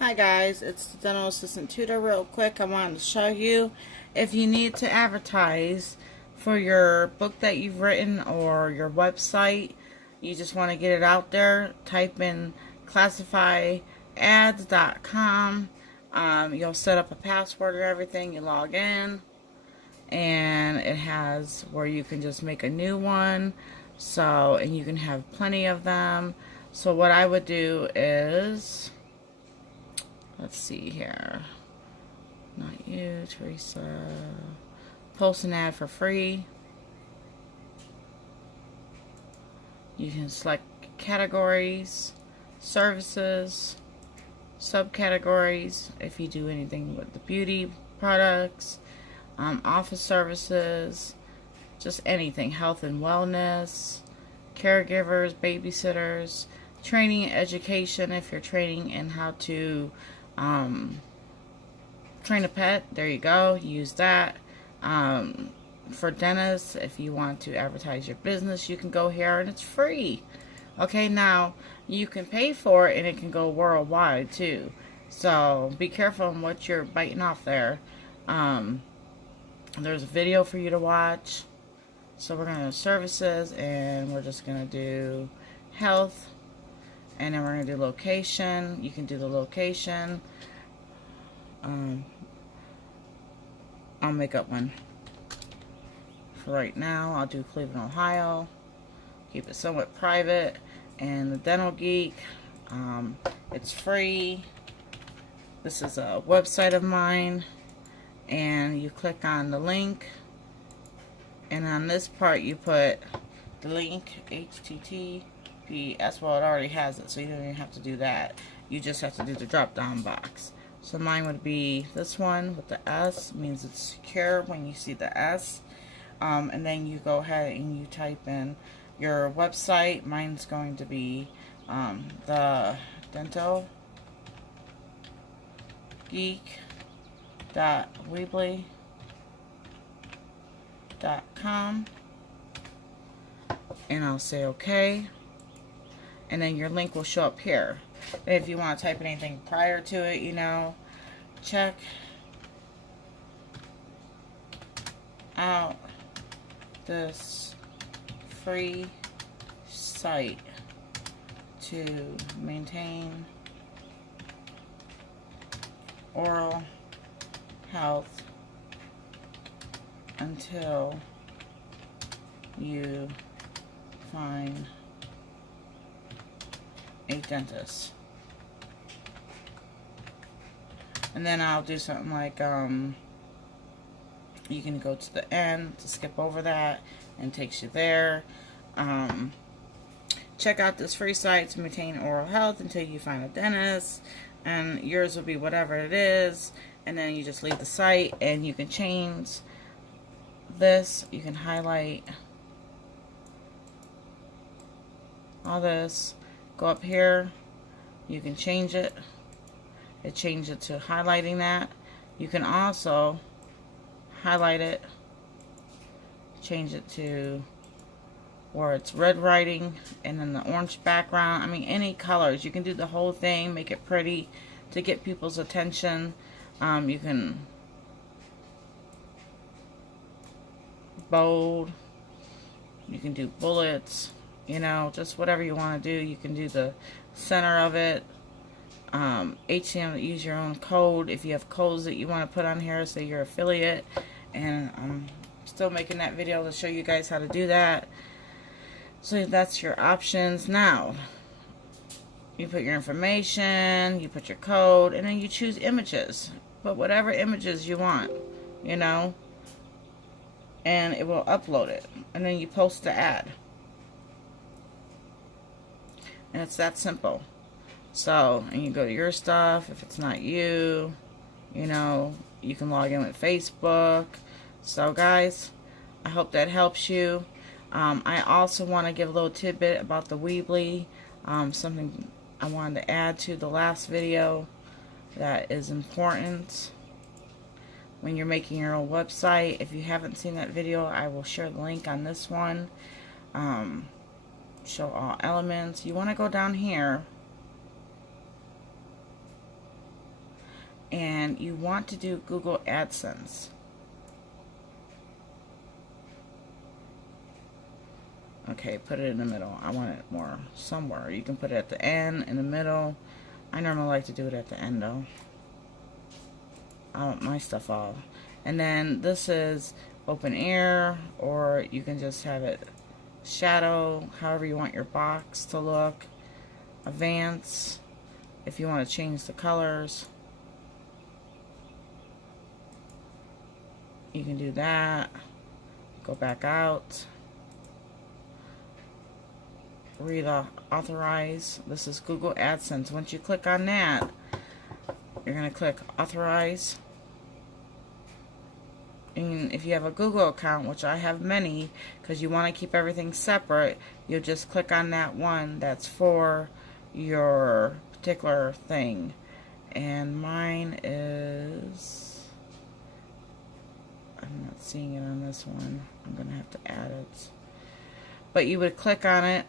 Hi guys, it's the Dental Assistant Tutor. Real quick, I wanted to show you if you need to advertise for your book that you've written or your website, you just want to get it out there, type in classifyads.com. You'll set up a password and everything, you log in, and it has where you can just make a new one, and you can have plenty of them. So what I would do is, let's see here. Not you, Teresa. Post an ad for free. You can select categories, services, subcategories, if you do anything with the beauty products, office services, just anything, health and wellness, caregivers, babysitters, training and education, if you're training in how to train a pet, there you go, use that. For dentists, if you want to advertise your business, you can go here and it's free. Okay, now you can pay for it and it can go worldwide too. So be careful on what you're biting off there. There's a video for you to watch. So we're going to services, and we're just going to do health, and then we're going to do location. You can do the location. I'll make up one for right now. I'll do Cleveland, Ohio. Keep it somewhat private. And the Dental Geek, it's free. This is a website of mine, and you click on the link, and on this part you put the link, HTTPS. Well, it already has it, so you don't even have to do that. You just have to do the drop down box. So mine would be this one with the S, means it's secure when you see the S. And then you go ahead and you type in your website. Mine's going to be the dentalgeek.weebly.com, and I'll say OK, and then your link will show up here. And if you want to type anything prior to it, check out this free site to maintain oral health until you find a dentist. And then I'll do something like you can go to the end to skip over that, and it takes you there. Check out this free site to maintain oral health until you find a dentist, and yours will be whatever it is. And then you just leave the site, and you can change this. You can highlight all this, go up here, you can change it. It changed it to highlighting that. You can also highlight it, change it to where it's red writing, and then the orange background. I mean, any colors. You can do the whole thing, make it pretty to get people's attention. You can bold, you can do bullets, just whatever you want to do. You can do the center of it. HTML, use your own code if you have codes that you want to put on here, say you're affiliate. And I'm still making that video to show you guys how to do that. So that's your options. Now you put your information, you put your code, and then you choose images. Put whatever images you want, and it will upload it, and then you post the ad, and it's that simple. So, and you go to your stuff. If it's not you, you can log in with Facebook. So guys, I hope that helps you. I also want to give a little tidbit about the Weebly, something I wanted to add to the last video that is important when you're making your own website. If you haven't seen that video, I will share the link on this one. Show all elements. You want to go down here and you want to do Google AdSense. Okay, put it in the middle. I want it more somewhere. You can put it at the end, in the middle. I normally like to do it at the end though. I want my stuff all. And then this is open air, or you can just have it shadow, however you want your box to look. Advance, if you want to change the colors, you can do that. Go back out. Authorize. This is Google AdSense. Once you click on that, you're going to click authorize. And if you have a Google account, which I have many, because you want to keep everything separate, you'll just click on that one that's for your particular thing. And mine is, I'm not seeing it on this one. I'm going to have to add it. But you would click on it,